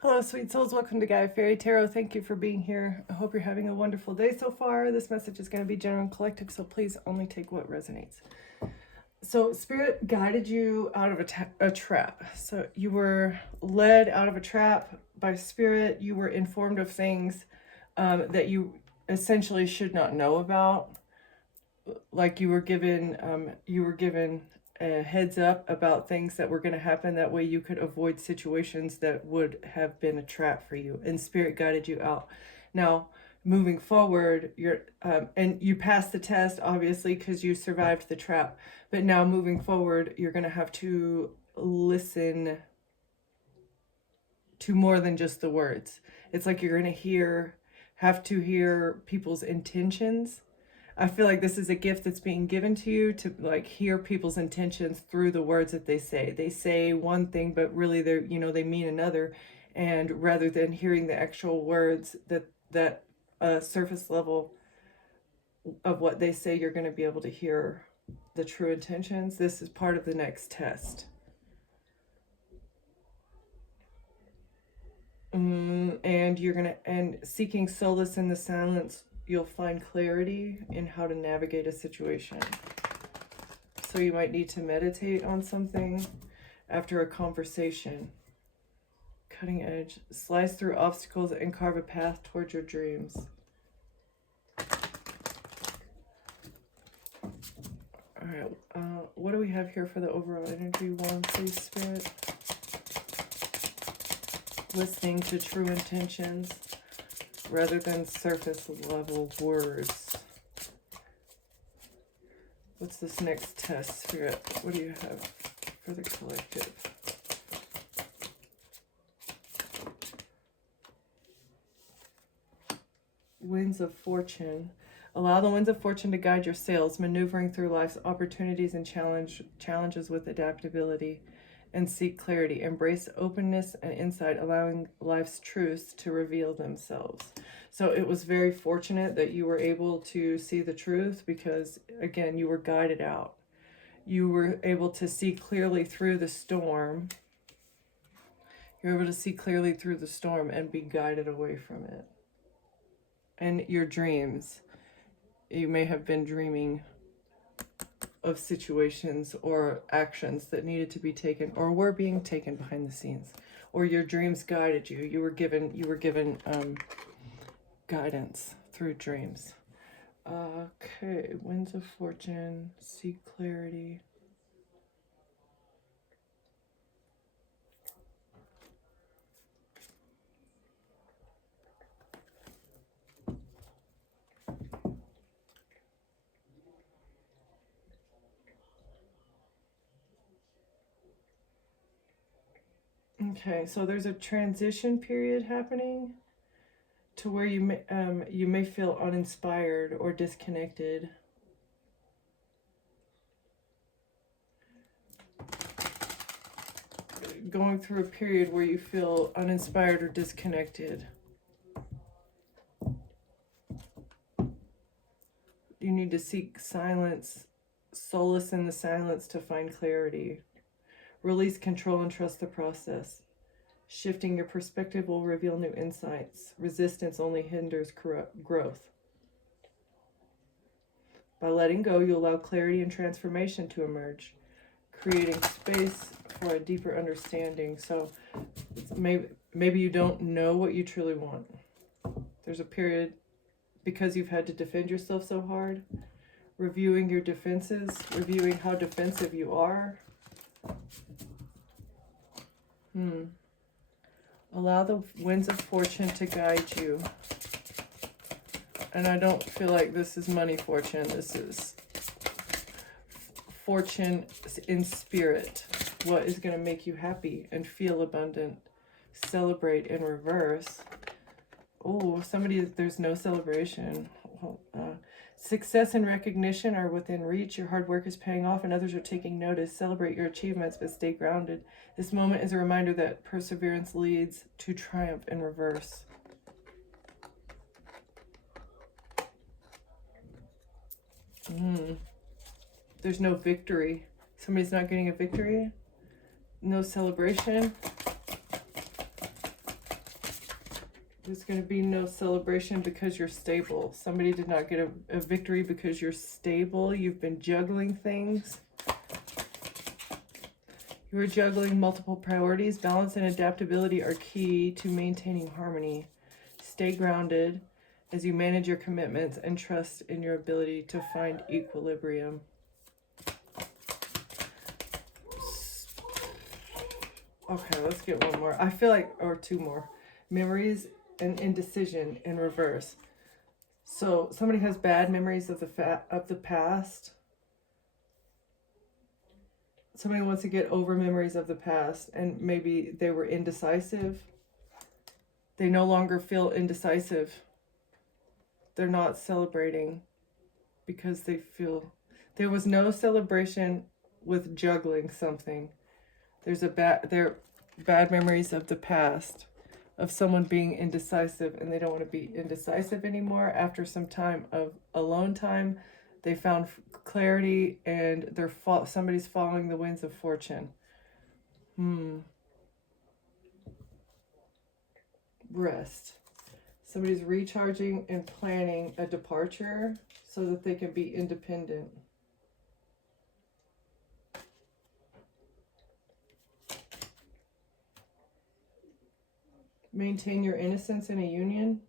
Hello, sweet souls. Welcome to Gaia Fairy Tarot. Thank you for being here. I hope you're having a wonderful day so far. This message is going to be general and collective, so please only take what resonates. So, Spirit guided you out of a trap. So, you were led out of a trap by Spirit. You were informed of things that you essentially should not know about. Like you were given a heads up about things that were going to happen. That way you could avoid situations that would have been a trap for you, and Spirit guided you out. Now moving forward, you're and you passed the test obviously because you survived the trap, but now moving forward you're going to have to listen to more than just the words. It's like you're going to have to hear people's intentions. I feel like this is a gift that's being given to you to like hear people's intentions through the words that they say. They say one thing, but really they're, they mean another. And rather than hearing the actual words that surface level of what they say, you're going to be able to hear the true intentions. This is part of the next test. And seeking solace in the silence, you'll find clarity in how to navigate a situation. So you might need to meditate on something after a conversation. Cutting edge, slice through obstacles and carve a path towards your dreams. All right, what do we have here for the overall energy? One, please, Spirit. Listening to true intentions rather than surface level words. What's this next test, Spirit? What do you have for the collective? Winds of fortune. Allow the winds of fortune to guide your sails, maneuvering through life's opportunities and challenges with adaptability, and seek clarity. Embrace openness and insight, allowing life's truths to reveal themselves. So it was very fortunate that you were able to see the truth because, again, you were guided out. You were able to see clearly through the storm. You're able to see clearly through the storm and be guided away from it. And your dreams. You may have been dreaming of situations or actions that needed to be taken or were being taken behind the scenes, or your dreams guided you. You were given guidance through dreams. Okay, winds of fortune, seek clarity. Okay, so there's a transition period happening to where you may feel uninspired or disconnected. Going through a period where you feel uninspired or disconnected. You need to seek silence, solace in the silence to find clarity. Release control and trust the process. Shifting your perspective will reveal new insights. Resistance only hinders growth. By letting go, you allow clarity and transformation to emerge, creating space for a deeper understanding. So maybe you don't know what you truly want. There's a period, because you've had to defend yourself so hard, reviewing your defenses, reviewing how defensive you are. Allow the winds of fortune to guide you. And I don't feel like this is money fortune. This is fortune in spirit. What is going to make you happy and feel abundant? Celebrate in reverse. Oh, there's no celebration. Success and recognition are within reach. Your hard work is paying off and others are taking notice. Celebrate your achievements, but stay grounded. This moment is a reminder that perseverance leads to triumph in reverse. There's no victory. Somebody's not getting a victory. No celebration. There's going to be no celebration because you're stable. Somebody did not get a victory because you're stable. You've been juggling things. You are juggling multiple priorities. Balance and adaptability are key to maintaining harmony. Stay grounded as you manage your commitments and trust in your ability to find equilibrium. Okay, let's get one more. I feel like, or two more. Memories and indecision in reverse. So somebody has bad memories of the past. Somebody wants to get over memories of the past, and maybe they were indecisive. They no longer feel indecisive. They're not celebrating because they feel there was no celebration with juggling something. There's bad memories of the past of someone being indecisive, and they don't want to be indecisive anymore. After some time of alone time, they found clarity, and somebody's following the winds of fortune. Rest. Somebody's recharging and planning a departure so that they can be independent. Maintain your innocence in a union.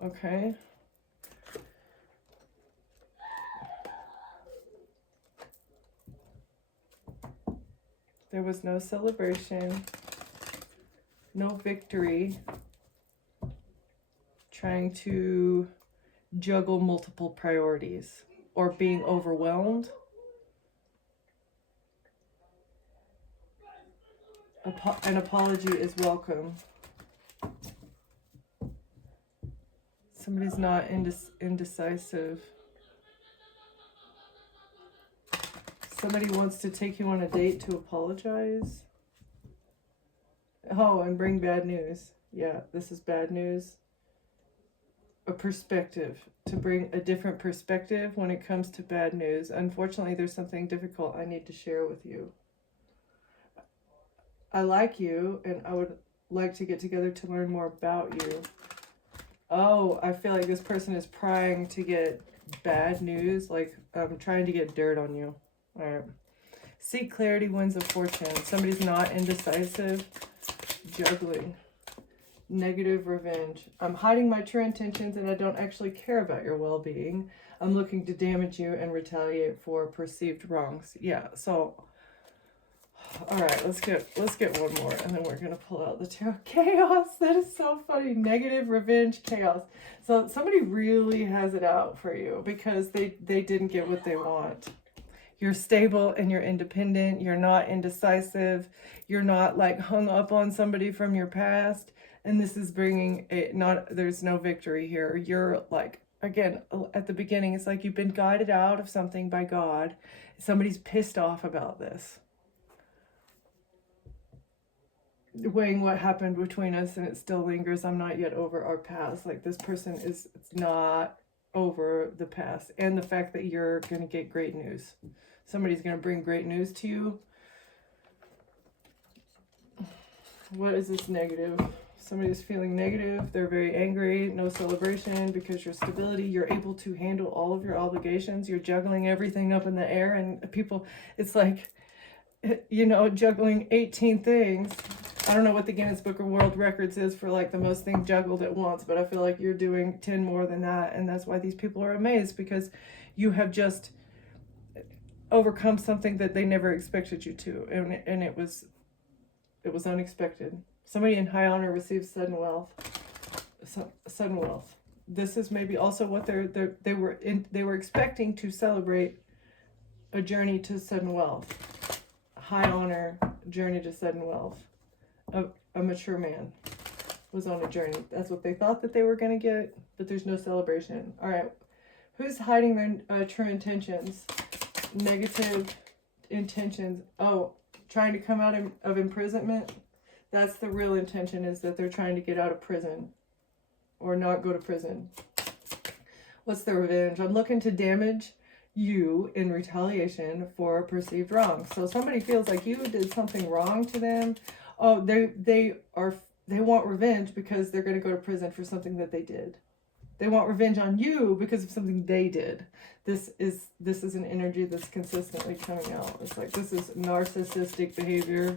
Okay. There was no celebration, no victory. Trying to juggle multiple priorities or being overwhelmed. An apology is welcome. Somebody's not indecisive. Somebody wants to take you on a date to apologize. Oh, and bring bad news. Yeah, this is bad news. A perspective. To bring a different perspective when it comes to bad news. Unfortunately, there's something difficult I need to share with you. I like you, and I would like to get together to learn more about you. Oh, I feel like this person is trying to get bad news, like trying to get dirt on you. All right. Seek clarity, winds of fortune. Somebody's not indecisive. Juggling. Negative revenge. I'm hiding my true intentions, and I don't actually care about your well-being. I'm looking to damage you and retaliate for perceived wrongs. Yeah, so... All right, let's get one more, and then we're gonna pull out the tarot. Chaos. That is so funny. Negative, revenge, chaos. So somebody really has it out for you because they didn't get what they want. You're stable and you're independent. You're not indecisive. You're not like hung up on somebody from your past. And this is bringing there's no victory here. You're like, again, at the beginning, it's like you've been guided out of something by God. Somebody's pissed off about this. Weighing what happened between us, and it still lingers. I'm not yet over our past. Like, this person it's not over the past, and the fact that you're going to get great news. Somebody's going to bring great news to you. What is this negative? Somebody's feeling negative. They're very angry. No celebration because your stability. You're able to handle all of your obligations. You're juggling everything up in the air, and people, it's like, you know, juggling 18 things. I don't know what the Guinness Book of World Records is for like the most things juggled at once, but I feel like you're doing 10 more than that. And that's why these people are amazed, because you have just overcome something that they never expected you to. And it was unexpected. Somebody in high honor receives sudden wealth. Sudden wealth. This is maybe also what they were expecting to celebrate a journey to sudden wealth. High honor, journey to sudden wealth. A mature man was on a journey. That's what they thought that they were going to get, but there's no celebration. All right. Who's hiding their true intentions? Negative intentions. Oh, trying to come out of imprisonment. That's the real intention, is that they're trying to get out of prison or not go to prison. What's the revenge? I'm looking to damage you in retaliation for a perceived wrong. So somebody feels like you did something wrong to them. Oh, they want revenge because they're going to go to prison for something that they did. They want revenge on you because of something they did. This is an energy that's consistently coming out. It's like this is narcissistic behavior,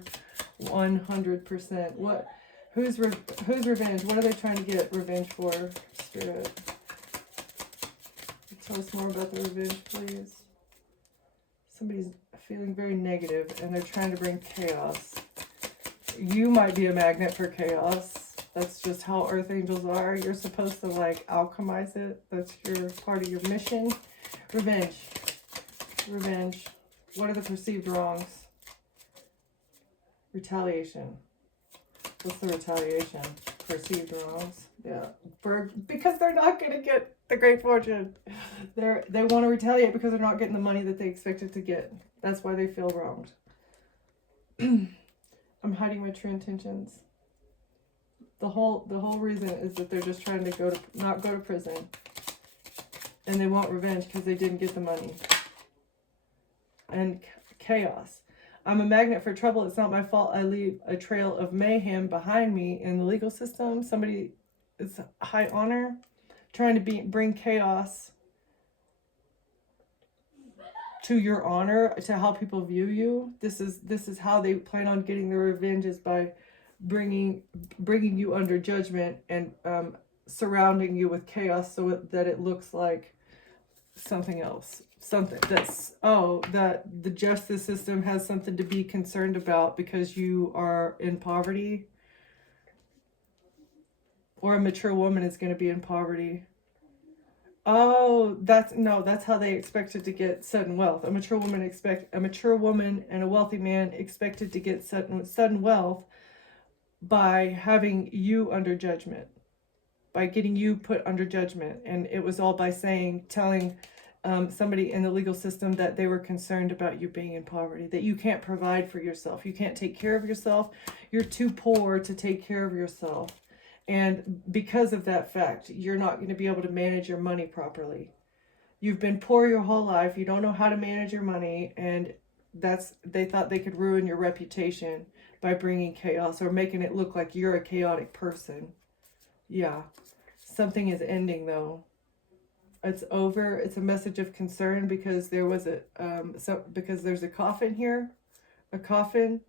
100%. Who's revenge? What are they trying to get revenge for, Spirit? Tell us more about the revenge, please. Somebody's feeling very negative and they're trying to bring chaos. You might be a magnet for chaos. That's just how earth angels are. You're supposed to like alchemize it. That's your part of your mission. Revenge. Revenge. What are the perceived wrongs? Retaliation. What's the retaliation? Perceived wrongs. Yeah. Because they're not going to get the great fortune. They want to retaliate because they're not getting the money that they expected to get. That's why they feel wronged. I'm hiding my true intentions. The whole reason is that they're just trying to not go to prison. And they want revenge because they didn't get the money. And chaos. I'm a magnet for trouble. It's not my fault. I leave a trail of mayhem behind me in the legal system. Somebody is high honor, trying to bring chaos to your honor, to how people view you. This is how they plan on getting their revenge, is by bringing you under judgment and surrounding you with chaos so that it looks like something else. Something that the justice system has something to be concerned about because you are in poverty. Or a mature woman is going to be in poverty. Oh, that's how they expected to get sudden wealth. A mature woman and a wealthy man expected to get sudden wealth by having you under judgment, by getting you put under judgment. And it was all by telling somebody in the legal system that they were concerned about you being in poverty, that you can't provide for yourself. You can't take care of yourself. You're too poor to take care of yourself. And because of that fact, you're not going to be able to manage your money properly. You've been poor your whole life. You don't know how to manage your money. And they thought they could ruin your reputation by bringing chaos or making it look like you're a chaotic person. Yeah. Something is ending though. It's over. It's a message of concern because there was because there's a coffin here. A coffin.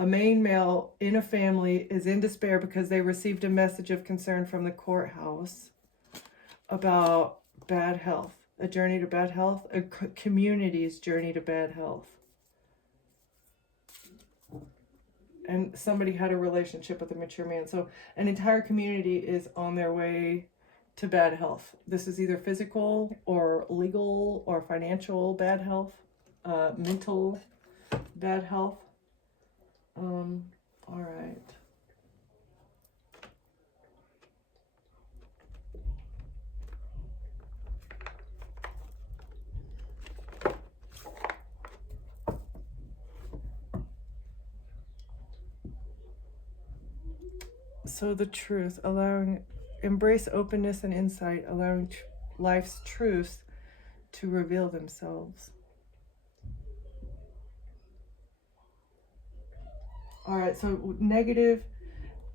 A main male in a family is in despair because they received a message of concern from the courthouse about bad health. A journey to bad health. A community's journey to bad health. And somebody had a relationship with a mature man. So an entire community is on their way to bad health. This is either physical or legal or financial bad health, mental bad health. All right. So the truth, embrace openness and insight, allowing life's truths to reveal themselves. All right, so negative,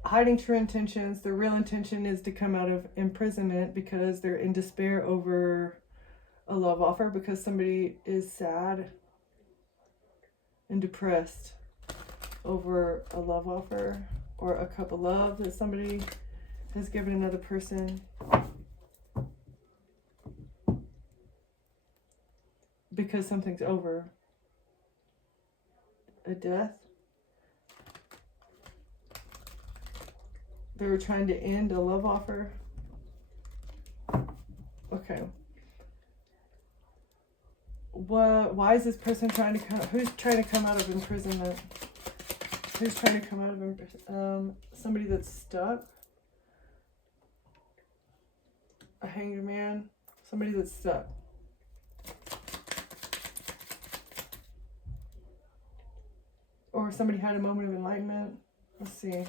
hiding true intentions. Their real intention is to come out of imprisonment because they're in despair over a love offer, because somebody is sad and depressed over a love offer or a cup of love that somebody has given another person. Because something's over. A death. They were trying to end a love offer. Okay. Why is this person trying to come? Who's trying to come out of imprisonment? Who's trying to come out of imprisonment? Somebody that's stuck. A hanged man. Somebody that's stuck. Or somebody had a moment of enlightenment. Let's see.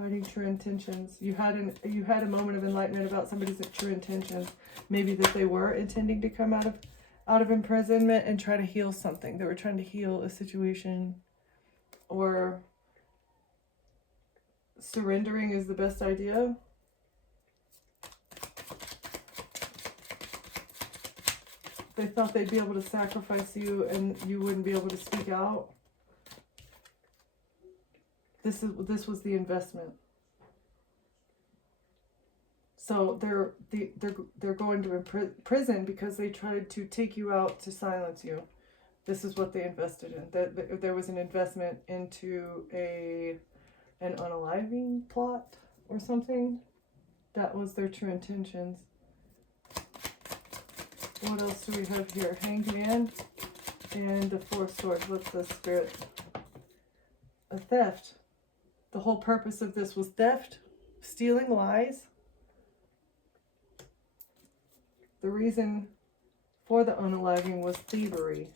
Hiding true intentions. You had a moment of enlightenment about somebody's true intentions. Maybe that they were intending to come out of imprisonment and try to heal something. They were trying to heal a situation, or surrendering is the best idea. They thought they'd be able to sacrifice you and you wouldn't be able to speak out. This was the investment. So they're going to prison because they tried to take you out to silence you. This is what they invested in. That there was an investment into an unaliving plot or something. That was their true intentions. What else do we have here? Hanged Man and the Four Swords. What's the spirit? A theft. The whole purpose of this was theft, stealing lies. The reason for the unaliving was thievery.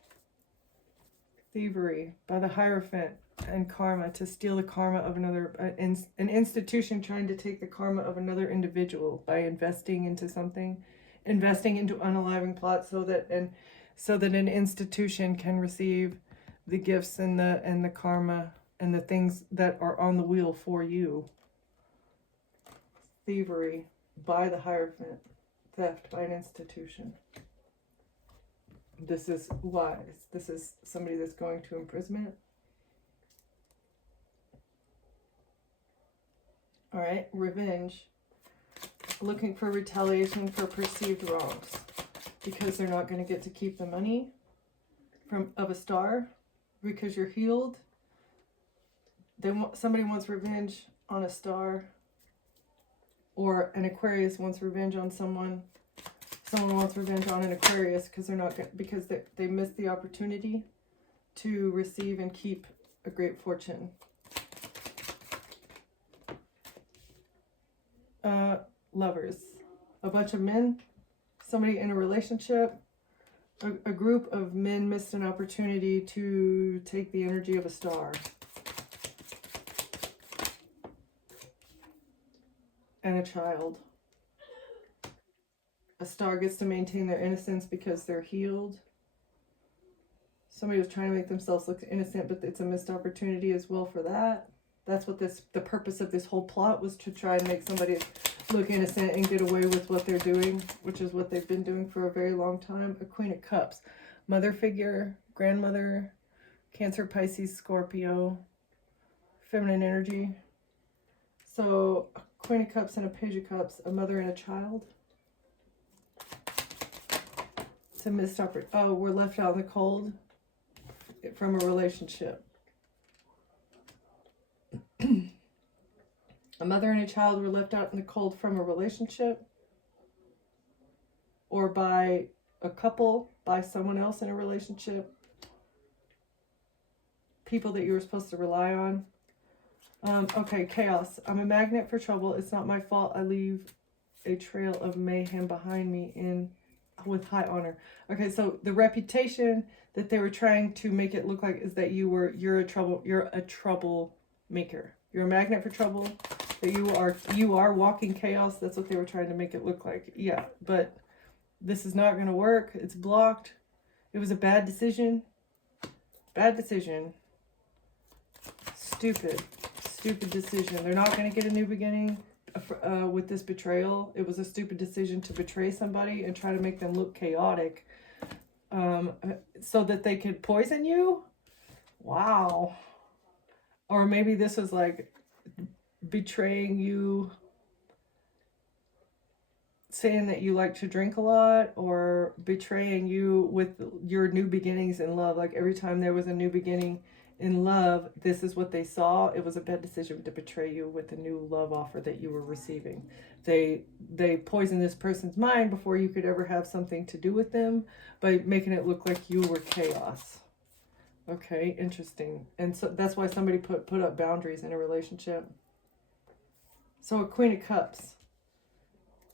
Thievery by the Hierophant and karma, to steal the karma of another, an institution trying to take the karma of another individual by investing into something, investing into unaliving plots so that an institution can receive the gifts and the karma and the things that are on the wheel for you. Thievery by the Hierophant. Theft by an institution. This is lies. This is somebody that's going to imprisonment. All right, revenge. Looking for retaliation for perceived wrongs because they're not going to get to keep the money of a star because you're healed. Somebody wants revenge on a star, or an Aquarius wants revenge on someone. Someone wants revenge on an Aquarius because they missed the opportunity to receive and keep a great fortune. Lovers. A bunch of men, somebody in a relationship, a group of men missed an opportunity to take the energy of a star. And a child. A star gets to maintain their innocence because they're healed. Somebody was trying to make themselves look innocent, but it's a missed opportunity as well for that. That's what the purpose of this whole plot was, to try and make somebody look innocent and get away with what they're doing, which is what they've been doing for a very long time. A Queen of Cups. Mother figure, grandmother, Cancer, Pisces, Scorpio, feminine energy. So a Queen of Cups and a Page of Cups, a mother and a child. It's a missed opportunity. Oh, we're left out in the cold from a relationship. A mother and a child were left out in the cold from a relationship, or by a couple, by someone else in a relationship. People that you were supposed to rely on. Okay, chaos. I'm a magnet for trouble. It's not my fault. I leave a trail of mayhem behind me with high honor. Okay, so the reputation that they were trying to make it look like is that you're a troublemaker. You're a magnet for trouble. That you are walking chaos. That's what they were trying to make it look like. Yeah, but this is not going to work. It's blocked. It was a bad decision. Bad decision. Stupid decision. They're not going to get a new beginning with this betrayal. It was a stupid decision to betray somebody and try to make them look chaotic so that they could poison you. Wow. Or maybe this was like betraying you, saying that you like to drink a lot, or betraying you with your new beginnings in love. Like every time there was a new beginning in love, this is what they saw. It was a bad decision to betray you with a new love offer that you were receiving. They poisoned this person's mind before you could ever have something to do with them by making it look like you were chaos. Okay, interesting. And so that's why somebody put up boundaries in a relationship. So a Queen of Cups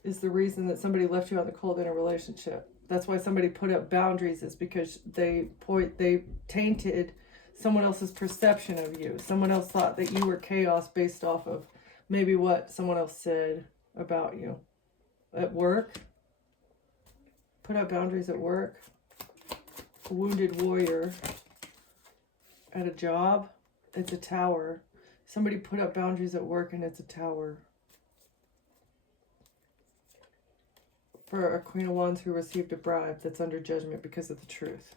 is the reason that somebody left you out in the cold in a relationship. That's why somebody put up boundaries, is because they tainted someone else's perception of you. Someone else thought that you were chaos based off of maybe what someone else said about you. At work, put up boundaries at work. A wounded warrior. At a job, it's a tower. Somebody put up boundaries at work and it's a tower. For a Queen of Wands who received a bribe that's under judgment because of the truth.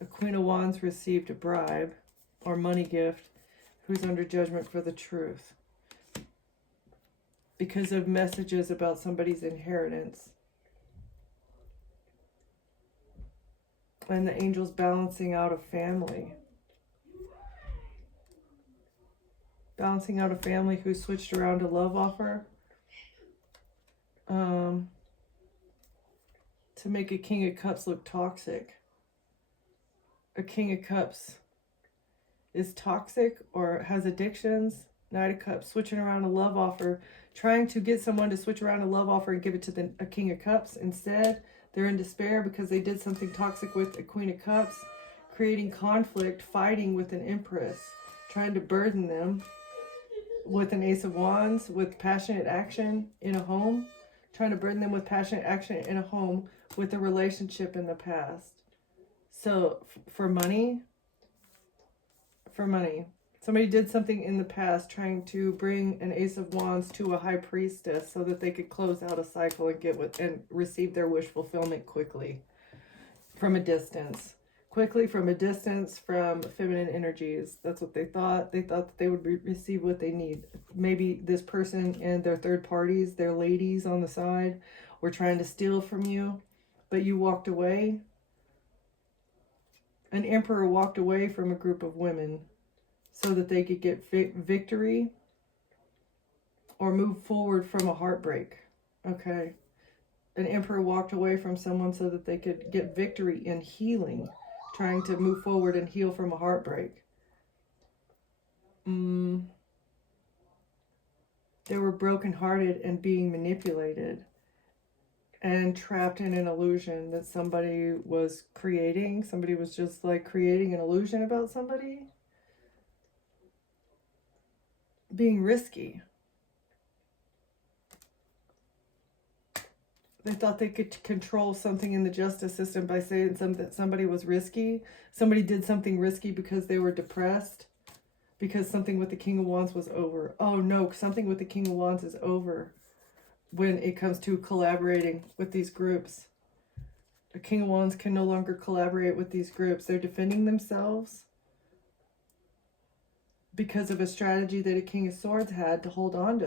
A Queen of Wands received a bribe or money gift who's under judgment for the truth. Because of messages about somebody's inheritance. And the angels balancing out a family. Balancing out a family who switched around a love offer. To make a King of Cups look toxic. A King of Cups is toxic or has addictions. Knight of Cups, switching around a love offer, trying to get someone to switch around a love offer and give it to a King of Cups. Instead, they're in despair because they did something toxic with a Queen of Cups, creating conflict, fighting with an Empress, trying to burden them with an Ace of Wands, with passionate action in a home, trying to burden them with passionate action in a home with a relationship in the past. So for money, somebody did something in the past trying to bring an Ace of Wands to a High Priestess so that they could close out a cycle and receive their wish fulfillment quickly from a distance. Quickly from a distance from feminine energies. That's what they thought. They thought that they would receive what they need. Maybe this person and their third parties, their ladies on the side, were trying to steal from you, but you walked away. An emperor walked away from a group of women so that they could get victory or move forward from a heartbreak. Okay. An emperor walked away from someone so that they could get victory in healing, trying to move forward and heal from a heartbreak. They were brokenhearted and being manipulated and trapped in an illusion that somebody was creating. Somebody was just like creating an illusion about somebody. Being risky. They thought they could control something in the justice system by saying that somebody was risky. Somebody did something risky because they were depressed. Because something with the King of Wands was over. Oh no, something with the King of Wands is over when it comes to collaborating with these groups. The King of Wands can no longer collaborate with these groups. They're defending themselves because of a strategy that a King of Swords had to hold on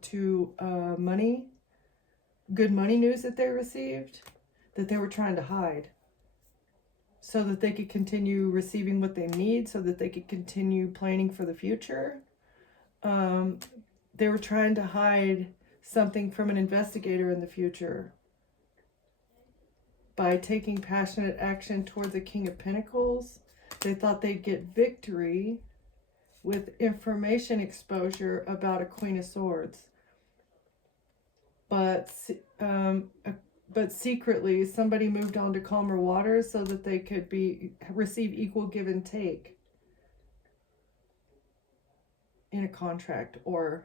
to money. Good money news that they received that they were trying to hide so that they could continue receiving what they need, so that they could continue planning for the future. They were trying to hide something from an investigator in the future by taking passionate action towards the King of Pentacles. They thought they'd get victory with information exposure about a Queen of Swords. But secretly, somebody moved on to calmer waters so that they could receive equal give and take in a contract. Or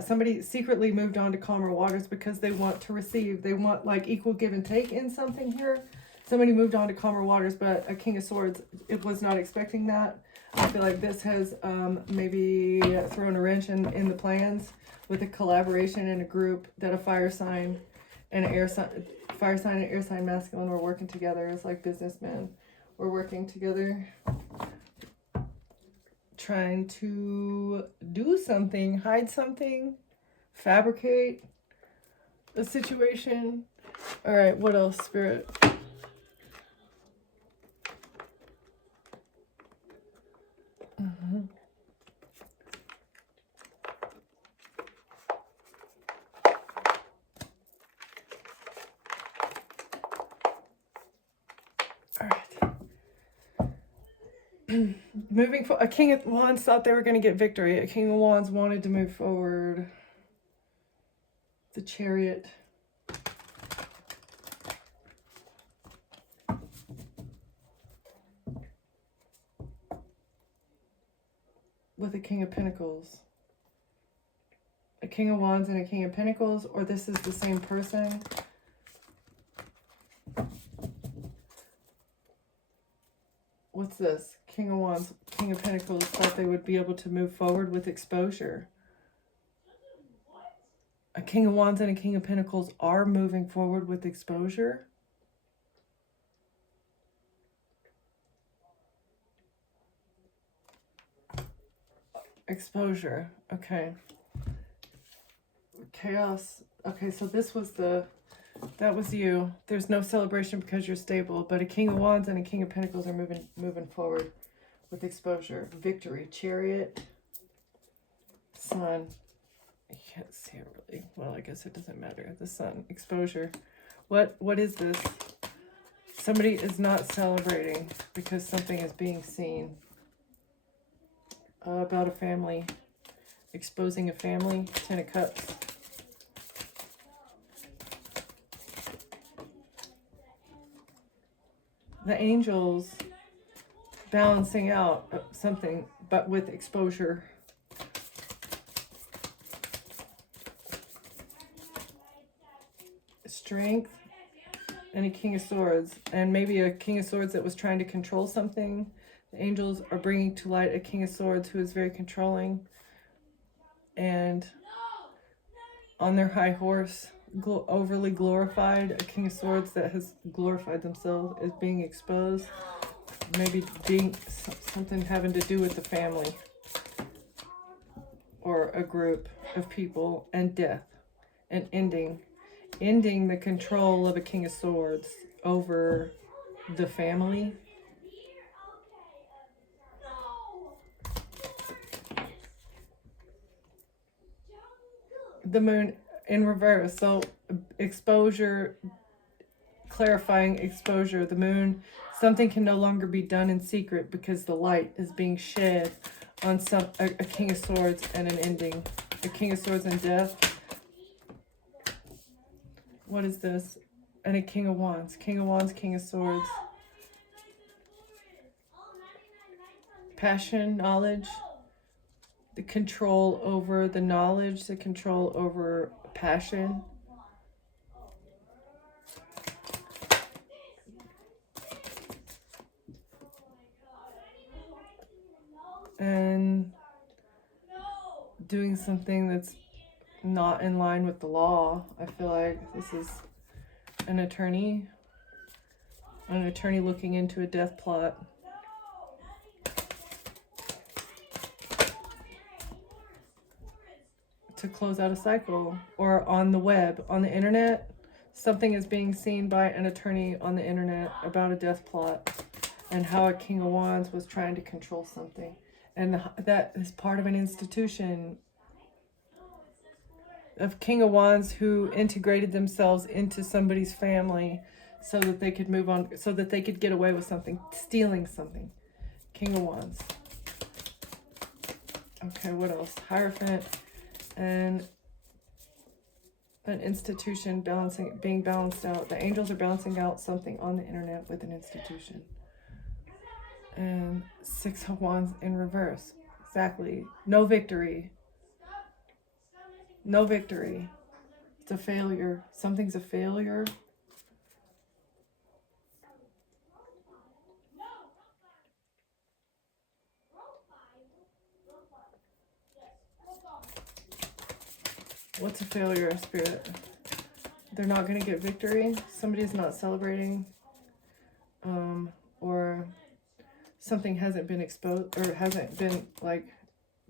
somebody secretly moved on to calmer waters because they want like equal give and take in something here. Somebody moved on to calmer waters, but a King of Swords, it was not expecting that. I feel like this has maybe thrown a wrench in the plans with a collaboration in a group that a fire sign and an air sign masculine were working together as like businessmen. We're working together, trying to do something, hide something, fabricate a situation. All right, what else, Spirit? Moving forward, a King of Wands thought they were going to get victory. A King of Wands wanted to move forward. The Chariot. with a King of Pentacles? A King of Wands and a King of Pentacles, or this is the same person? What's this? King of Wands, King of Pentacles thought they would be able to move forward with exposure. A King of Wands and a King of Pentacles are moving forward with exposure. Exposure. Okay. Chaos. Okay, so this was that was you. There's no celebration because you're stable, but a King of Wands and a King of Pentacles are moving forward with exposure. Victory. Chariot. Sun. You can't see it really well. I guess it doesn't matter. The Sun. Exposure. What is this? Somebody is not celebrating because something is being seen. About a family. Exposing a family. Ten of Cups. The angels balancing out something, but with exposure. Strength and a King of Swords, and maybe a King of Swords that was trying to control something. The angels are bringing to light a King of Swords who is very controlling and on their high horse, overly glorified. A King of Swords that has glorified themselves is being exposed. Maybe being something having to do with the family or a group of people, and death and ending the control of a King of Swords over the family. The Moon in reverse. So exposure, clarifying exposure. The Moon, something can no longer be done in secret because the light is being shed on a King of Swords and an ending. A King of Swords and death. What is this? And a King of Wands. King of Wands, King of Swords. Passion, knowledge. The control over the knowledge, the control over passion. And doing something that's not in line with the law. I feel like this is an attorney looking into a death plot. To close out a cycle, or on the web, on the internet, something is being seen by an attorney on the internet about a death plot and how a King of Wands was trying to control something, and that is part of an institution of King of Wands who integrated themselves into somebody's family so that they could move on, so that they could get away with something, stealing something. King of Wands. Okay, what else? Hierophant. And an institution being balanced out. The angels are balancing out something on the internet with an institution. And Six of Wands in reverse. Exactly. No victory. No victory. It's a failure. Something's a failure. What's a failure, Spirit? They're not going to get victory. Somebody's not celebrating. Or something hasn't been exposed or hasn't been like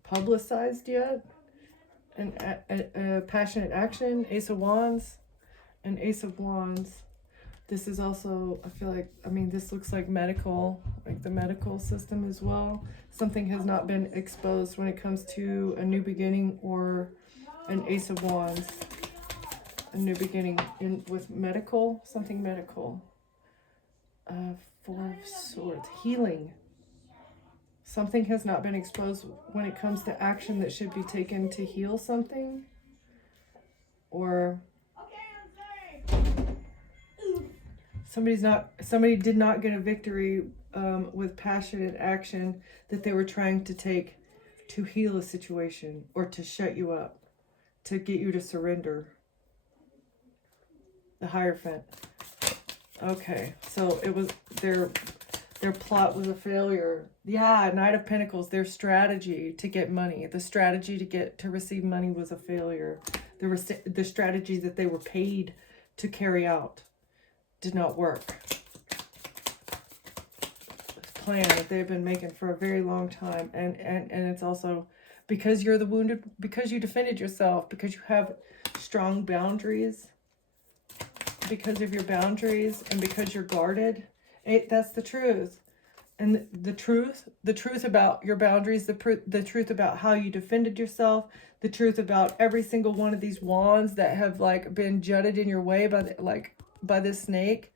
publicized yet. And a passionate action. Ace of Wands. And Ace of Wands. This is also, I feel like, I mean, this looks like medical, like the medical system as well. Something has not been exposed when it comes to a new beginning or an Ace of Wands, a new beginning with medical, something medical. Four of Swords, healing. Something has not been exposed when it comes to action that should be taken to heal something. Or somebody did not get a victory with passionate action that they were trying to take to heal a situation or to shut you up, to get you to surrender. The Hierophant. Okay, so it was their plot was a failure. Yeah, Knight of Pentacles, their strategy to get money, the strategy to receive money was a failure. The strategy that they were paid to carry out did not work. This plan that they've been making for a very long time, and it's also because you're the wounded, because you defended yourself, because you have strong boundaries, because of your boundaries, and because you're guarded. That's the truth. And the truth about your boundaries, the truth about how you defended yourself, the truth about every single one of these wands that have like been jutted in your way by this snake,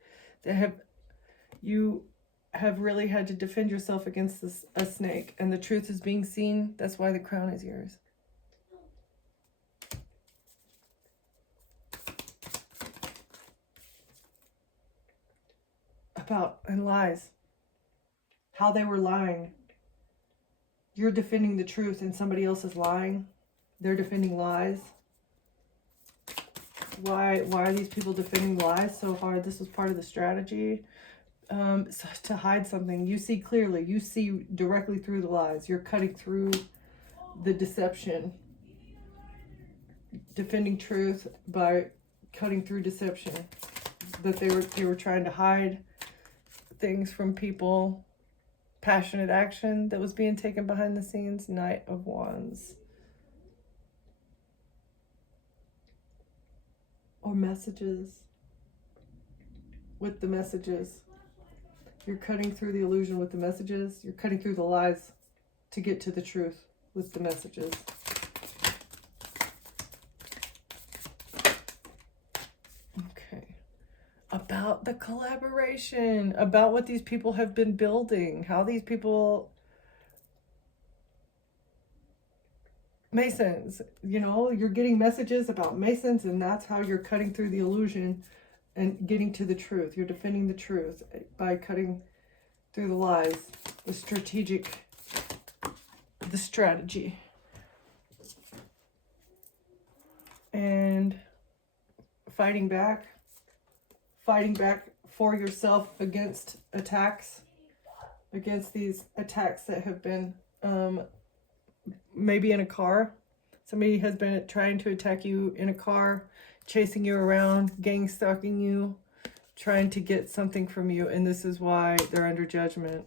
you have really had to defend yourself against a snake, and the truth is being seen. That's why the crown is yours. And lies. How they were lying. You're defending the truth and somebody else is lying. They're defending lies. Why are these people defending lies so hard? This was part of the strategy. So to hide something. You see clearly. You see directly through the lies. You're cutting through the deception. Defending truth by cutting through deception. That they were trying to hide things from people. Passionate action that was being taken behind the scenes. Knight of Wands. Or messages. With the messages. You're cutting through the illusion with the messages. You're cutting through the lies to get to the truth with the messages. Okay. About the collaboration. About what these people have been building. How these people... Masons. You know, you're getting messages about Masons, and that's how you're cutting through the illusion and getting to the truth. You're defending the truth by cutting through the lies. The strategy. And fighting back for yourself against attacks, against these attacks that have been maybe in a car. Somebody has been trying to attack you in a car, chasing you around, gang stalking you, trying to get something from you, and this is why they're under judgment.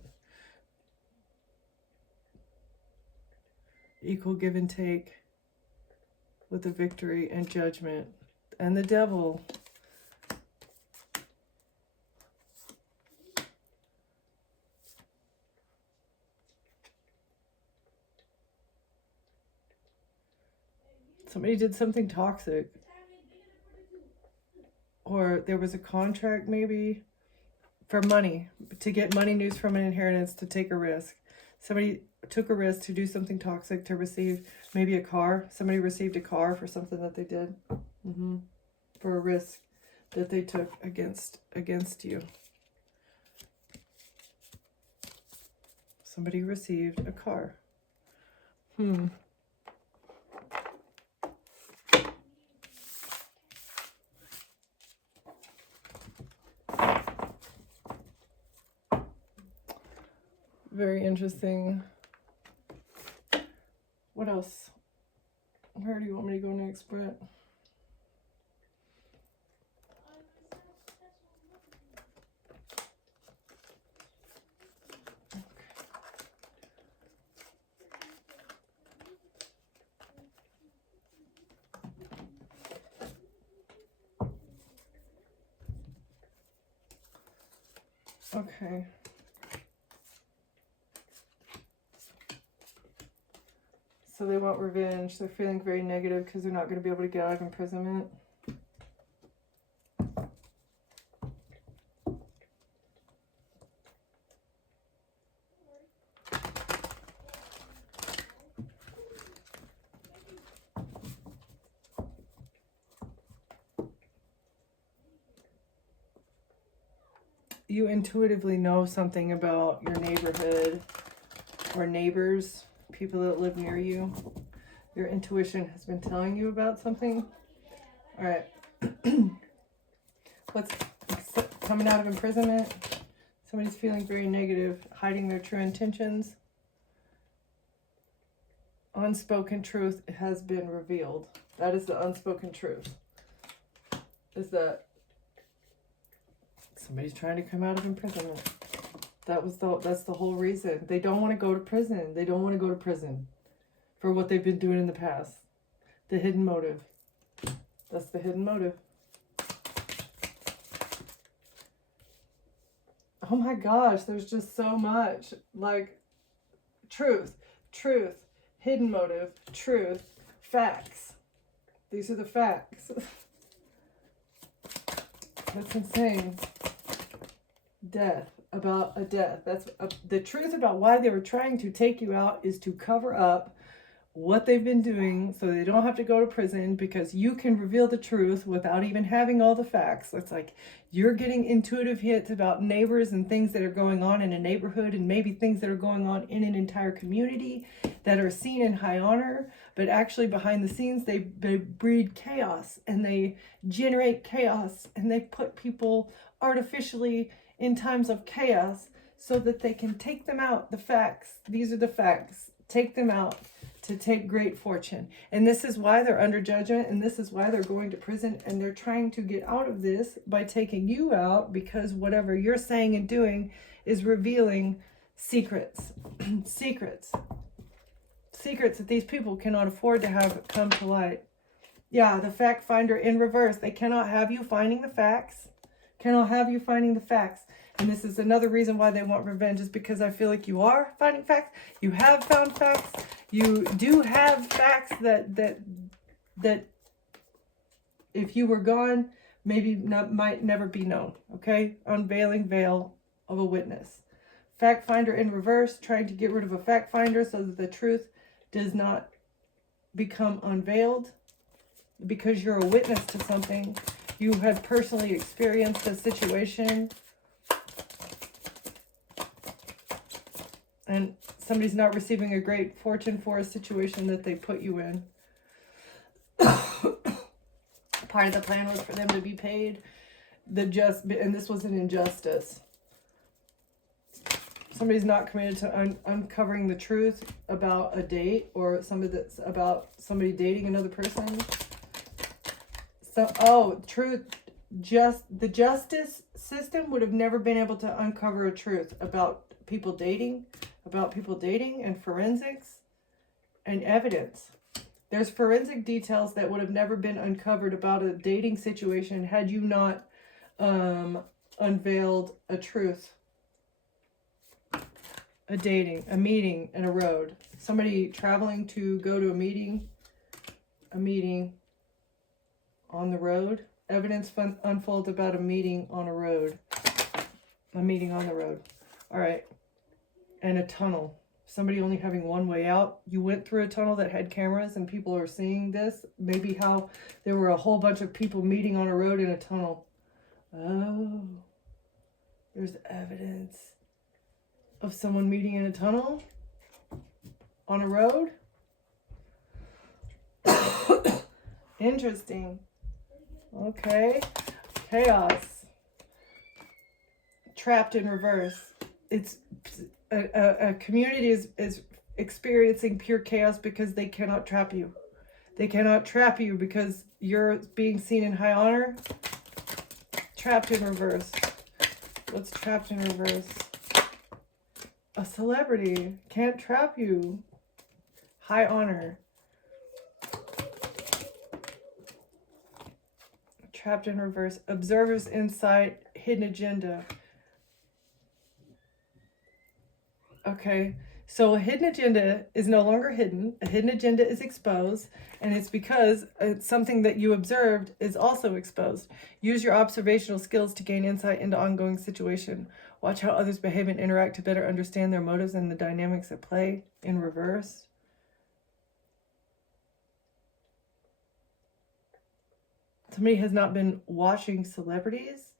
Equal give and take with the victory and judgment. And the devil. Somebody did something toxic. Or there was a contract maybe for money, to get money news from an inheritance, to take a risk. Somebody took a risk to do something toxic to receive maybe a car. Somebody received a car for something that they did. For a risk that they took against you. Somebody received a car. Very interesting. What else? Where do you want me to go next, Brett? Okay. So they want revenge. They're feeling very negative because they're not going to be able to get out of imprisonment. You intuitively know something about your neighborhood or neighbors, people that live near you. Your intuition has been telling you about something. All right. What's coming out of imprisonment? Somebody's feeling very negative, hiding their true intentions. Unspoken truth has been revealed. That is the unspoken truth. Is that somebody's trying to come out of imprisonment. That's the whole reason. They don't want to go to prison. They don't want to go to prison for what they've been doing in the past. The hidden motive. That's the hidden motive. Oh my gosh, there's just so much. Like, truth, hidden motive, truth, facts. These are the facts. That's insane. Death. About a death. That's the truth about why they were trying to take you out is to cover up what they've been doing so they don't have to go to prison, because you can reveal the truth without even having all the facts. It's like you're getting intuitive hits about neighbors and things that are going on in a neighborhood, and maybe things that are going on in an entire community that are seen in high honor, but actually behind the scenes they breed chaos and they generate chaos and they put people artificially in times of chaos so that they can take them out. The facts. These are the facts. Take them out to take great fortune. And this is why they're under judgment, and this is why they're going to prison, and they're trying to get out of this by taking you out, because whatever you're saying and doing is revealing secrets. Secrets that these people cannot afford to have come to light. Yeah, the fact finder in reverse. They cannot have you finding the facts. Cannot have you finding the facts. And this is another reason why they want revenge, is because I feel like you are finding facts. You have found facts. You do have facts that if you were gone, maybe might never be known. Okay? Unveiling veil of a witness. Fact finder in reverse, trying to get rid of a fact finder so that the truth does not become unveiled. Because you're a witness to something. You have personally experienced a situation. And somebody's not receiving a great fortune for a situation that they put you in. Part of the plan was for them to be paid and this was an injustice. Somebody's not committed to uncovering the truth about a date, or about somebody dating another person. So, truth. The justice system would have never been able to uncover a truth about people dating and forensics and evidence. There's forensic details that would have never been uncovered about a dating situation had you not unveiled a truth. A meeting, and a road. Somebody traveling to go to a meeting on the road. Evidence unfolds about a meeting on a road. A meeting on the road. All right. And a tunnel. Somebody only having one way out. You went through a tunnel that had cameras and people are seeing this. Maybe how there were a whole bunch of people meeting on a road in a tunnel. Oh. There's evidence of someone meeting in a tunnel on a road. Interesting. Okay. Chaos. Trapped in reverse. It's a community is experiencing pure chaos because they cannot trap you. They cannot trap you because you're being seen in high honor. Trapped in reverse. What's trapped in reverse? A celebrity can't trap you. High honor. Trapped in reverse. Observer's insight. Hidden agenda. Okay, so a hidden agenda is no longer hidden. A hidden agenda is exposed, and it's because it's something that you observed is also exposed. Use your observational skills to gain insight into ongoing situation. Watch how others behave and interact to better understand their motives and the dynamics at play. In reverse. Somebody has not been watching celebrities.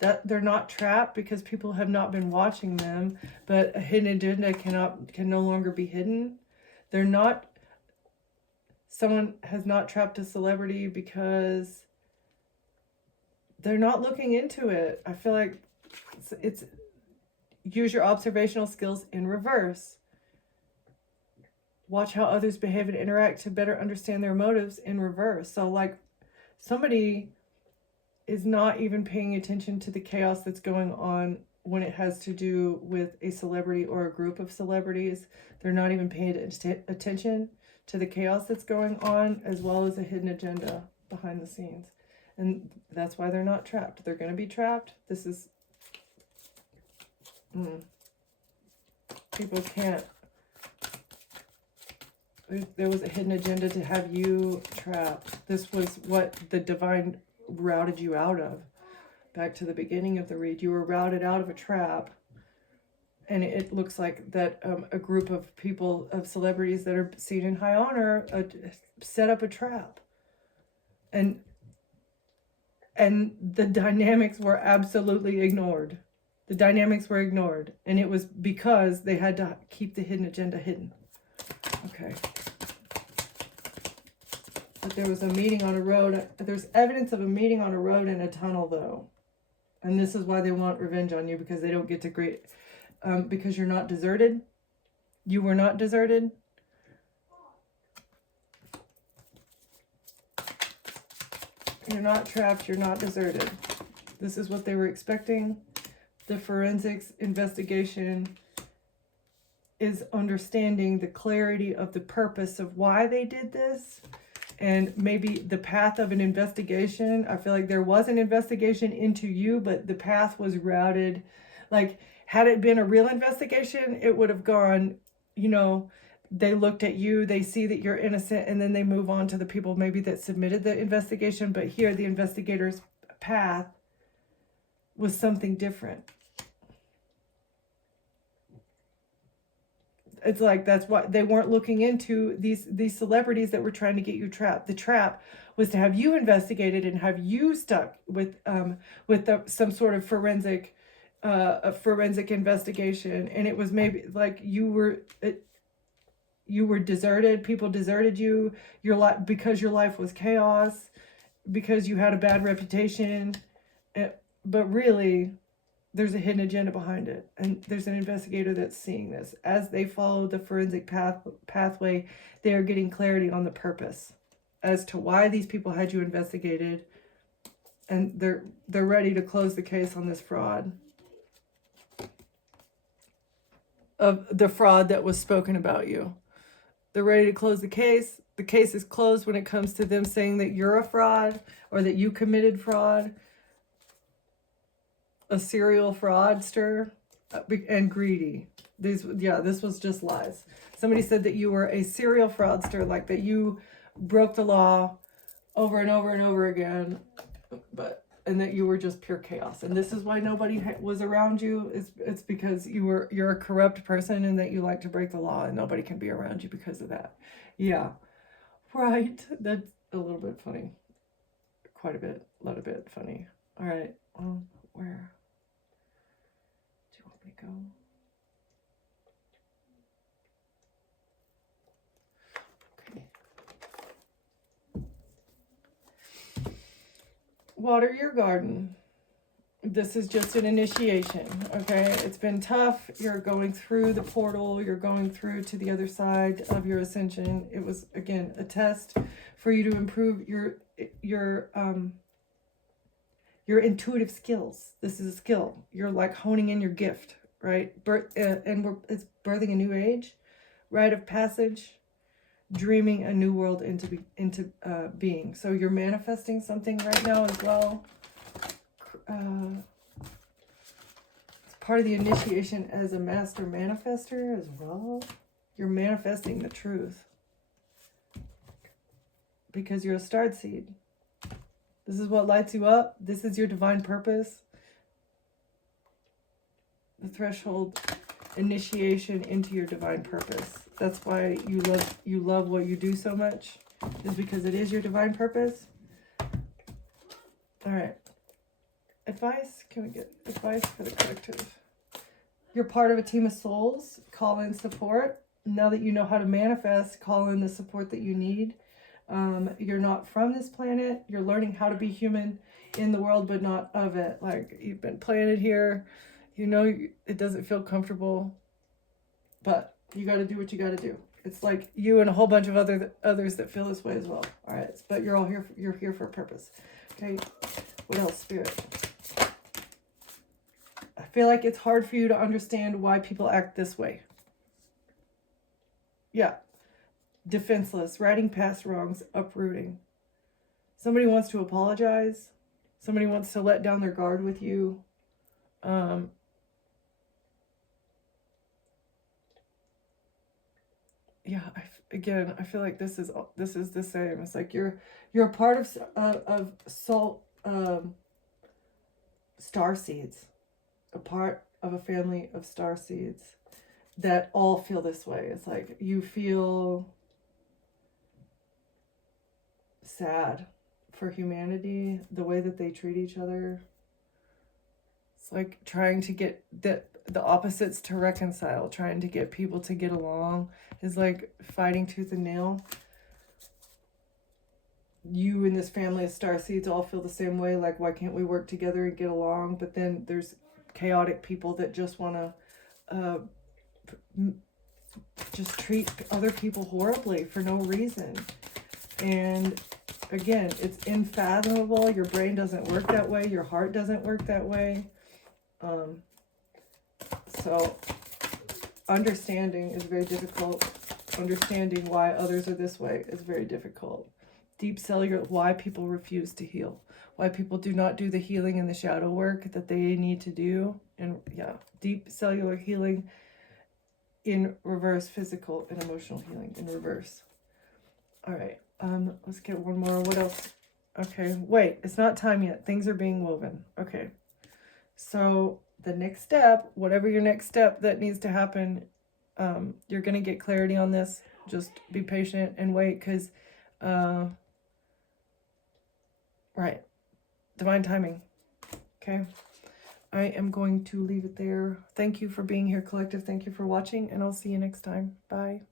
That they're not trapped because people have not been watching them, but a hidden agenda can no longer be hidden. They're not, someone has not trapped a celebrity because they're not looking into it. I feel like it's use your observational skills in reverse. Watch how others behave and interact to better understand their motives in reverse. So like somebody is not even paying attention to the chaos that's going on when it has to do with a celebrity or a group of celebrities. They're not even paying attention to the chaos that's going on, as well as a hidden agenda behind the scenes. And that's why they're not trapped. They're going to be trapped. This is... people can't... There was a hidden agenda to have you trapped. This was what the divine routed you out of. Back to the beginning of the read, you were routed out of a trap, and it looks like that a group of people, of celebrities that are seen in high honor, set up a trap, and the dynamics were absolutely ignored. The dynamics were ignored, and it was because they had to keep the hidden agenda hidden. Okay. But there was a meeting on a road. There's evidence of a meeting on a road in a tunnel, though. And this is why they want revenge on you, because they don't get to because you're not deserted. You were not deserted. You're not trapped. You're not deserted. This is what they were expecting. The forensics investigation is understanding the clarity of the purpose of why they did this. And maybe the path of an investigation. I feel like there was an investigation into you, but the path was routed. Like, had it been a real investigation, it would have gone, you know, they looked at you, they see that you're innocent, and then they move on to the people maybe that submitted the investigation. But here, the investigator's path was something different. It's like, that's why they weren't looking into these celebrities that were trying to get you trapped. The trap was to have you investigated and have you stuck with some sort of forensic investigation. And it was maybe like you were deserted. People deserted you. Your life, because your life was chaos, because you had a bad reputation. But really, there's a hidden agenda behind it, and there's an investigator that's seeing this. As they follow the forensic pathway, they are getting clarity on the purpose as to why these people had you investigated, and they're ready to close the case on this fraud, of the fraud that was spoken about you. They're ready to close the case. The case is closed when it comes to them saying that you're a fraud or that you committed fraud. A serial fraudster, and greedy. This was just lies. Somebody said that you were a serial fraudster, like that you broke the law over and over and over again, and that you were just pure chaos. And this is why nobody was around you. It's because you're a corrupt person, and that you like to break the law, and nobody can be around you because of that. Yeah, right. That's a little bit funny. Quite a bit, a little bit funny. All right. Where? Go. Okay. Water your garden. This is just an initiation, okay? It's been tough. You're going through the portal. You're going through to the other side of your ascension. It was, again, a test for you to improve your intuitive skills. This is a skill. You're like honing in your gift, right? It's birthing a new age, rite of passage, dreaming a new world into being. So you're manifesting something right now as well. It's part of the initiation as a master manifester as well. You're manifesting the truth because you're a starred seed. This is what lights you up. This is your divine purpose. The threshold initiation into your divine purpose. That's why you love what you do so much, is because it is your divine purpose. All right. Advice? Can we get advice for the collective? You're part of a team of souls. Call in support. now that you know how to manifest, call in the support that you need. You're not from this planet. You're learning how to be human in the world, but not of it. Like, you've been planted here. You know, it doesn't feel comfortable, but you got to do what you got to do. It's like you and a whole bunch of others that feel this way as well. All right, but you're all here. You're here for a purpose. Okay. What else, Spirit? I feel like it's hard for you to understand why people act this way. Yeah. Defenseless, riding past wrongs, uprooting. Somebody wants to apologize. Somebody wants to let down their guard with you. Yeah, I feel like this is the same. It's like you're a part of soul, star seeds, a part of a family of star seeds that all feel this way. It's like you feel sad for humanity, the way that they treat each other. It's like trying to get the opposites to reconcile, trying to get people to get along is like fighting tooth and nail. You and this family of star seeds all feel the same way, like, why can't we work together and get along? But then there's chaotic people that just want to just treat other people horribly for no reason. And again, it's unfathomable. Your brain doesn't work that way. Your heart doesn't work that way. So understanding is very difficult. Understanding why others are this way is very difficult. Deep cellular, why people refuse to heal. Why people do not do the healing and the shadow work that they need to do. And yeah, deep cellular healing in reverse, physical and emotional healing in reverse. All right, let's get one more. What else? Okay, wait, it's not time yet. Things are being woven. Okay, so the next step, whatever your next step that needs to happen, you're going to get clarity on this. Just be patient and wait, because, right, divine timing. Okay, I am going to leave it there. Thank you for being here, collective. Thank you for watching, and I'll see you next time. Bye.